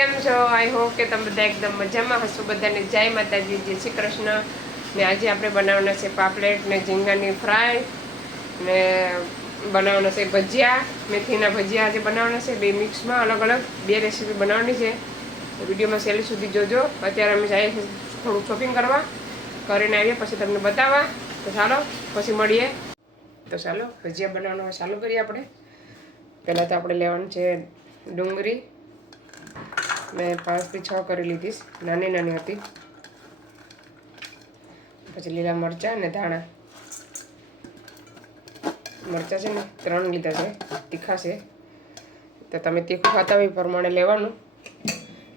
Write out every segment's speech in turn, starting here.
કેમ છો? I hope કે તમે બધા એકદમ મજામાં હશો. બધાને જય માતાજી, જય શ્રી કૃષ્ણ. ને આજે આપણે બનાવવાના છે પાપલેટ ને ઝીંગાની ફ્રાય ને બનાવવાના છે ભજીયા, મેથીના ભજીયા આજે બનાવવાના છે. બે મિક્સમાં અલગ અલગ બે રેસીપી બનાવવાની છે. વિડીયોમાં છેલ્લે સુધી જોજો. અત્યારે અમે જઈએ છીએ થોડુંક શોપિંગ કરવા, કરીને આવીએ પછી તમને બતાવવા. તો ચાલો પછી મળીએ. તો ચાલો ભજીયા બનાવવાનું ચાલુ કરીએ આપણે. પહેલાં તો આપણે લેવાનું છે ડુંગળી. મેં 5 થી 6 કરી લીધી, નાની નાની હતી. પછી લીલા મરચાં અને ધાણા. મરચાં છે ને 3 લીધા છે, તીખા છે. તો તમે તીખું ખાતા હોય એ પ્રમાણે લેવાનું.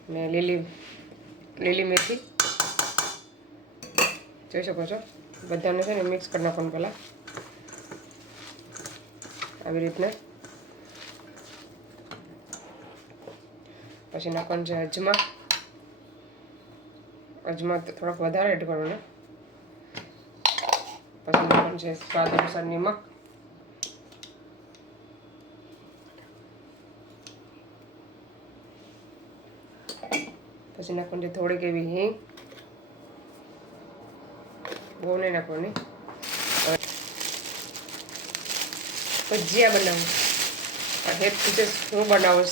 ને લીલી મેથી જોઈ શકો છો. બધાને છે ને મિક્સ કરી નાખવાનું પહેલાં આવી રીતના. પછી નાખવાનું છે અજમા. અજમા થોડોક વધારે એડ કરવાનો. પછી નાખવાનું છે સ્વાદ અનુસાર નિમક. પછી નાખવાનું છે થોડીક એવી હિંગ, બહુ નહીં નાખવાની. ભજીયા બનાવું આ હેત પૂછે હું બનાવું,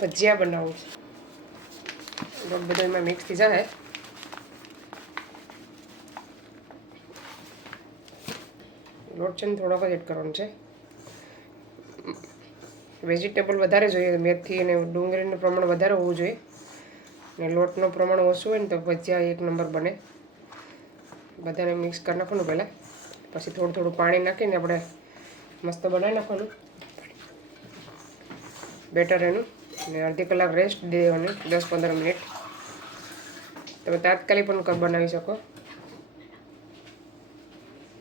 ભજીયા બનાવું. લોટ બધો એમાં મિક્સ થઈ જાય. લોટ છે ને થોડોક જ એડ કરવાનો છે. વેજીટેબલ વધારે જોઈએ, મેથી અને ડુંગળીનું પ્રમાણ વધારે હોવું જોઈએ. ને લોટનું પ્રમાણ ઓછું હોય ને તો ભજીયા એક નંબર બને. બધાને મિક્સ કરી નાખવાનું પહેલાં. પછી થોડું થોડું પાણી નાખીને આપણે મસ્ત બનાવી નાખવાનું બેટર એનું. ને અડધી કલાક રેસ્ટ દેવાની, 10-15 મિનિટ. તમે તાત્કાલિક પણ બનાવી શકો.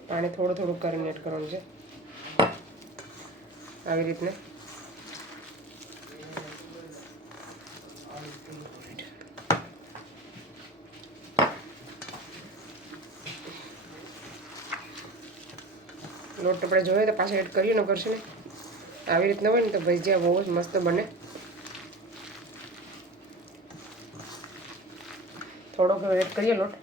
પાણી થોડું થોડું કરીને એડ કરવાનું છે આવી રીતના. લોટ આપણે જોઈએ તો પાછળ એડ કરીએ ન કરશે ને. આવી રીતના હોય ને તો ભજીયા બહુ જ મસ્ત બને. થોડોક એડ કરીએ લોટ.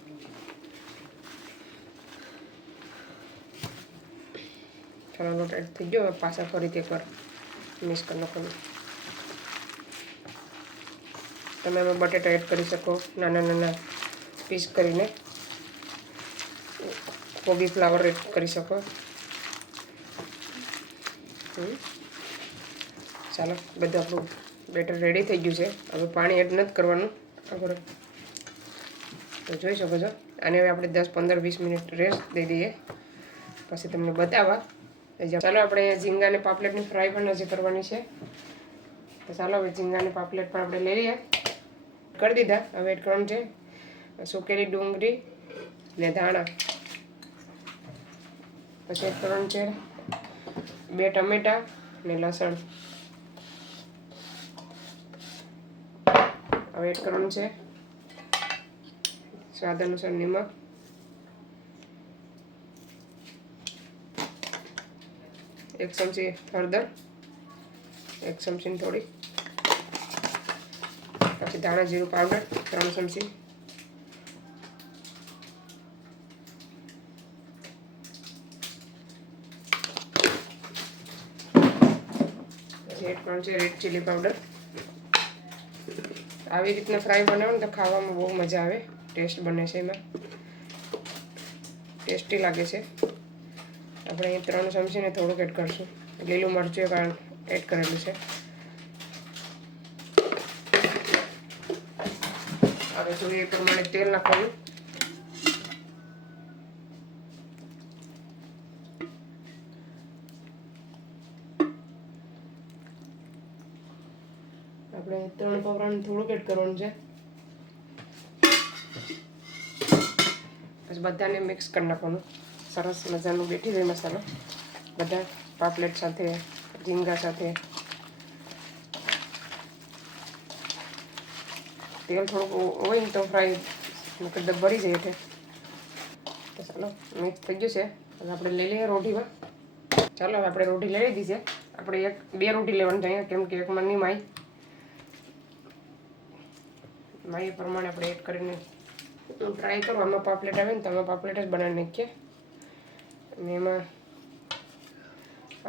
થોડો લોટ એડ થઈ ગયો. પાછા ફરીથી એકવાર મિક્સ કરી નાખવાનું. તમે એમાં બટેટા એડ કરી શકો, નાના નાના પીસ કરીને. કોબી ફ્લાવર એડ કરી શકો. ચાલો બધું આપણું બેટર રેડી થઈ ગયું છે. હવે પાણી એડ નથી કરવાનું આગળ. તો જોઈ શકો છો. આને હવે આપણે 10-15-20 મિનિટ રેસ્ટ દઈ દઈએ, પછી તમને બતાવવા. ચાલો આપણે ઝીંગાને પાપલેટની ફ્રાય પણ હજી કરવાની છે. તો ચાલો હવે ઝીંગાને પાપલેટ પણ આપણે લઈ લઈએ. કરી દીધા. હવે એડ કરવાનું છે સુકેલી ડુંગળી ને ધાણા. પછી એડ કરવાનું છે 2 ટમેટા ને લસણ. હવે એડ કરવાનું છે સ્વાદ અનુસાર નિમક. એક ચમચી હળદર, 1 ચમચી થોડી. પછી ધાણા જીરું પાવડર 3 ચમચી. પછી એડ કરવાનું છે રેડ ચીલી પાવડર. આવી રીતના ફ્રાય બનાવો ને તો ખાવામાં બહુ મજા આવે. ટેસ્ટ બને છે એમાં, ટેસ્ટી લાગે છે. આપણે અહીં 3 ચમચીને થોડુંક એડ કરીશું. લીલું મરચું પણ એડ કરેલું છે. હવે જોઈએ એ પ્રમાણે તેલ નાખવાનું. આપણે 3 પવરાનું થોડુંક એડ કરવાનું છે. પછી બધાને મિક્સ કરી નાખવાનું. સરસ મજાનું બેઠી જાય મસાલો બધા પાપલેટ સાથે, ઝીંગા સાથે. તેલ થોડુંક હોય ને તો ફ્રાય એકદમ ભરી જાય એટલે. તો ચાલો મિક્સ થઈ ગયું છે. હવે આપણે લઈ લઈએ રોટીમાં. ચાલો હવે આપણે રોટી લઈ લીધી છે. આપણે 2 રોટી લેવાની છે અહીંયા, કેમ કે એકમાં નહીં માય. એ પ્રમાણે આપણે એડ કરીને ટ્રાય કરો. આમાં પાપલેટ આવે ને તો આમાં પાપલેટ જ બનાવી નાખીએ. અને એમાં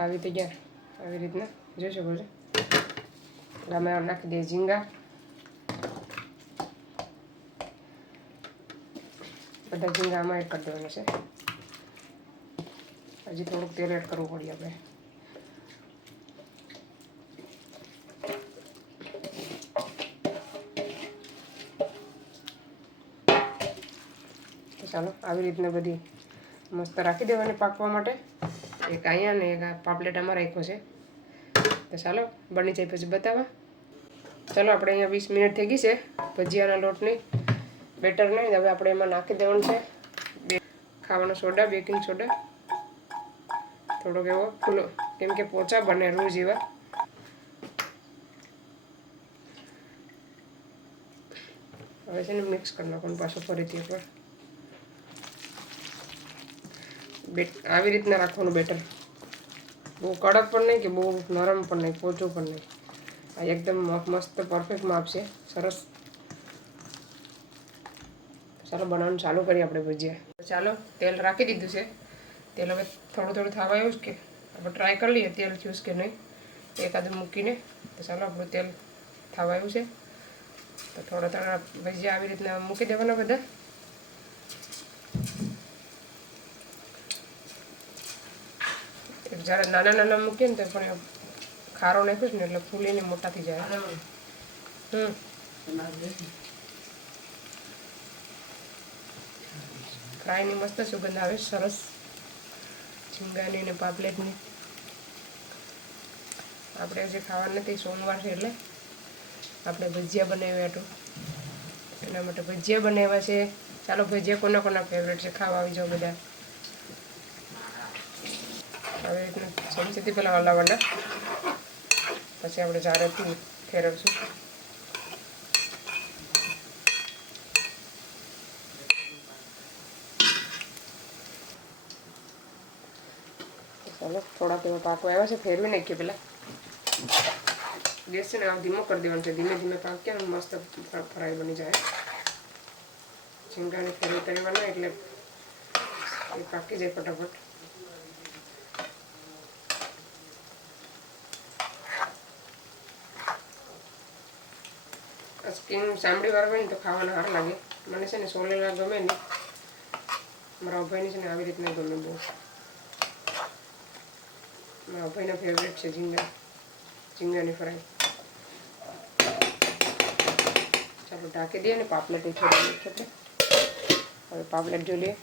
આવી ગયા આવી રીતના જોઈ શકો છો. આમાં નાખી દઈએ ઝીંગા. બધા ઝીંગા આમાં એડ કરી દેવાના છે. હજી થોડુંક તેલ એડ કરવું પડે આપણે. તો ચાલો આવી રીતના બધી મસ્ત રાખી દેવાની પાકવા માટે. એક અહીંયા ને એક આ પાપલેટામાં રાખ્યો છે. તો ચાલો બની જાય પછી બતાવવા. ચાલો આપણે અહીંયા 20 મિનિટ થઈ ગઈ છે ભજીયાના લોટની બેટર નહીં. હવે આપણે એમાં નાખી દેવાનું છે ખાવાનો સોડા, બેકિંગ સોડા, થોડોક એવો ફૂલો, કેમ કે પોચા બને રૂ જેવા. હવે છે ને મિક્સ કરી નાખવાનું પાછું ફરીથી એકવાર. આવી રીતના રાખવાનું બેટર. બહુ કડક પણ નહીં કે બહુ નરમ પણ નહીં, પોચું પણ નહીં. આ એકદમ મસ્ત પરફેક્ટ માપ છે, સરસ. ચાલો બનાવવાનું ચાલુ કરીએ આપણે ભજીયા. ચાલો તેલ રાખી દીધું છે. તેલ હવે થોડું થોડું થવા આવ્યું છે કે આપણે ટ્રાય કરી લઈએ તેલ થયું કે નહીં એકાદું મૂકીને. તો ચાલો આપણું તેલ થવા આવ્યું છે. તો થોડા થોડા ભજીયા આવી રીતના મૂકી દેવાના બધા. જ્યારે નાના નાના મૂકીએ ને તો પણ ખારો નાખ્યું છે ને એટલે ફૂલીને મોટા થઈ જાય. ફ્રાયની મસ્ત સુગંધ આવે, સરસ ઝીંગાની ને પાપલેટની. આપણે હજી ખાવા નથી, સોમવાર છે એટલે આપણે ભજીયા બનાવ્યા હતું, એના માટે ભજીયા બનાવ્યા છે. ચાલો ભજીયા કોના કોના ફેવરેટ છે ખાવા આવી જાઓ બધા. આવી રીતના ચમચીથી પહેલાં હલાવવાના, પછી આપણે જારેથી ફેરવશું. ચાલો થોડાક એવા પાકો આવ્યા છે, ફેરવી નાખીએ પહેલાં. ગેસ છે ને આ ધીમો કરી દેવાનો છે. ધીમે ધીમે પાક્યા ને મસ્ત ફ્રાય બની જાય. ઝીંગાને ફેરવી કરવાના એટલે એ પાકી જાય ફટાફટ. સ્કીન ચામડીવાળા હોય ને તો ખાવાના સારા લાગે. મને છે ને સોલેલા ગમે નહીં, મારા અભાઈને છે ને આવી રીતના ગમે બહુ. મારા અભાઈના ફેવરેટ છે ઝીંગાની ફ્રાય. ચાલો ઢાંકી દઈએ ને પાપલેટ છોડી એટલે હવે પાપલેટ જોઈ લઈએ.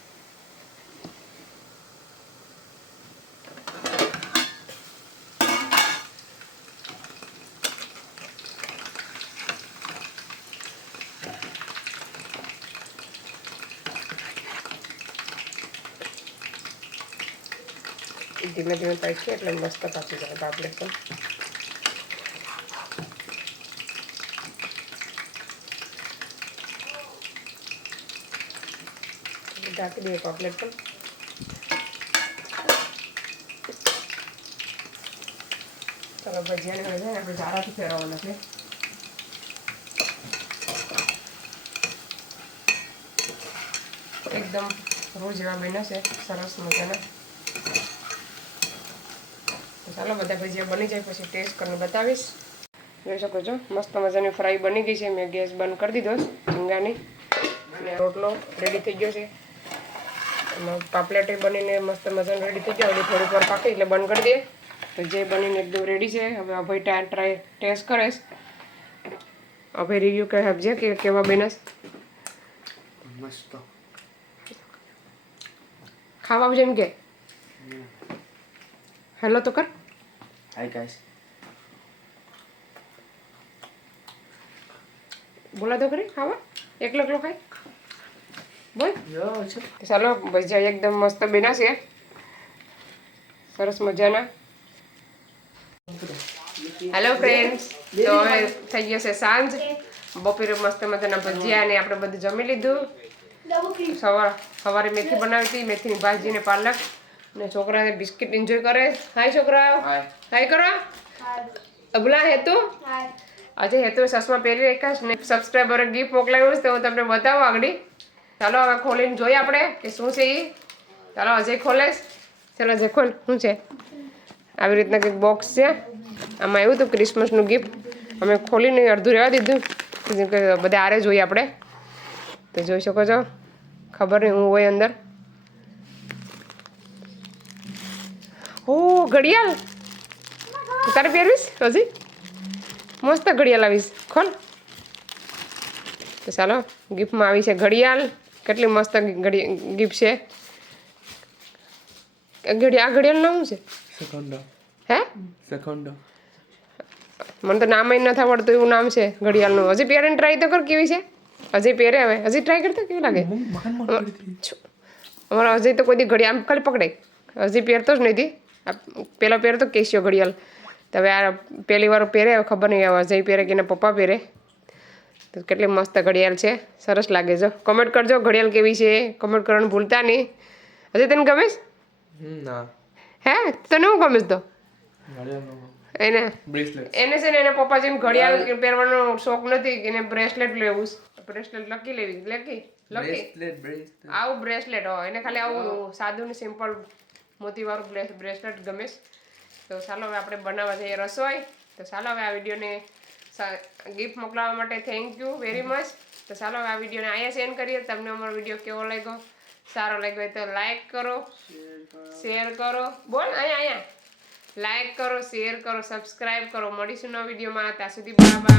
ધીમે ધીમે પાકીએ એટલે મસ્ત પાકી જાય પાપલેટ પણ. ઢાંકી દઈએ પાપલેટ પણ. ચાલો ભજીયાને હવે છે ને આપણે જારાથી ફેરવવાના છે. એકદમ રોજ એવા બન્યા છે, સરસ મજાના. ચાલો બધા ભજીયા બની જાય પછી ટેસ્ટ કરીને બતાવીશ. જોઈ શકો છો મસ્ત મજાની ફ્રાય બની ગઈ છે. મેં ગેસ બંધ કરી દીધો ઝીંગાની અને રોટલો રેડી થઈ ગયો છે. એમાં પાપલેટ બનીને મસ્ત મજાનું રેડી થઈ ગયો. એટલે થોડીક વાર પાકી એટલે બંધ કરી દઈએ. તો જે બનીને એકદમ રેડી છે. હવે અભય ટ્રાય ટેસ્ટ કરે છે. અભય રિવ્યૂ કહે આપજે કે કેવા બન્યા. મસ્ત ખાવા આવજે એમ કે હેલો તો કર. Hi guys. બોલા તો ખરી ખાવા એકલો એકલો ખાય બોલ. ચાલો ભજીયા એકદમ મસ્ત બન્યા છે, સરસ મજાના. હેલો ફ્રેન્ડ્સ, તો હવે થઈ ગયો છે સાંજ. બપોરે મસ્ત મજાના ભજીયા ને આપણે બધું જમી લીધું. સવારે મેથી બનાવી હતી, મેથીની ભાજી ને પાલક. ને છોકરા બિસ્કિટ એન્જોય કરે. હાય છોકરા, હાય કરો. અબલા હે તું આજે હેતુ ચશ્મા પહેરી રાખ્યા છે ને સબસ્ક્રાઈબરે ગિફ્ટ મોકલાવ્યું છે તો હું તમને બતાવું આગળ. ચાલો હવે ખોલીને જોઈએ આપણે કે શું છે એ. ચાલો અજય ખોલે. ચાલો અજય ખોલ, શું છે? આવી રીતના કંઈક બોક્સ છે. આમાં આવ્યું હતું ક્રિસમસનું ગિફ્ટ. અમે ખોલીને અડધું રહેવા દીધું. બધા આરે જોઈએ આપણે. તો જોઈ શકો છો, ખબર નહીં હું હોય અંદર. ઓ ઘડિયાળ તારે પહેરવીશ હજી? મસ્ત ઘડિયાળ આવીશ. ખોલ. તો ચાલો ગિફ્ટમાં આવી છે ઘડિયાળ. કેટલી મસ્ત ગિફ્ટ છે. આ ઘડિયાળનું નામ શું છે? હે મને તો નામ નથી આવડતું એવું નામ છે ઘડિયાળનું. હજી પહેરીને ટ્રાય તો કર કેવી છે. હજી પહેરે હવે હજી ટ્રાય કરતા કેવી લાગે. અમારા હજી તો કોઈ દી ઘડિયાળ આમ ખાલી પકડે. હજી પહેરતો જ નથી. પેલો પહેરતો કેશિયો ઘડિયાળ. તો હવે આ પહેલી વાર પહેરે. હવે ખબર નહીં હવે અજય પહેરે કે એના પપ્પા પહેરે. તો કેટલી મસ્ત ઘડિયાળ છે. સરસ લાગે છે. કમેન્ટ કરજો ઘડિયાળ કેવી છે. કમેન્ટ કરવાનું ભૂલતા નહીં. હજી તને ગમે છે? હે તને હું ગમે તો એને છે ને એના પપ્પા જેમ ઘડિયાળ પહેરવાનો શોખ નથી. એને બ્રેસલેટ લેવું. બ્રેસલેટ લકી લેવી. લકી આવું બ્રેસલેટ હોય એને ખાલી આવું સાદું ને સિમ્પલ મોતીવાળું બ્રેસલેટ ગમે. તો ચાલો હવે આપણે બનાવવા જઈએ રસોઈ. તો ચાલો હવે આ વિડીયોને ગિફ્ટ મોકલાવવા માટે થેન્ક યુ વેરી મચ. તો ચાલો હવે આ વિડીયોને અહીંયા સેન્ડ કરીએ. તમને અમારો વિડીયો કેવો લાગ્યો, સારો લાગ્યો હોય તો લાઈક કરો, શેર કરો. બોલ અહીંયા લાઈક કરો, શેર કરો, સબસ્ક્રાઈબ કરો. મળીશું નવા વિડીયોમાં. ત્યાં સુધી બાય બાય.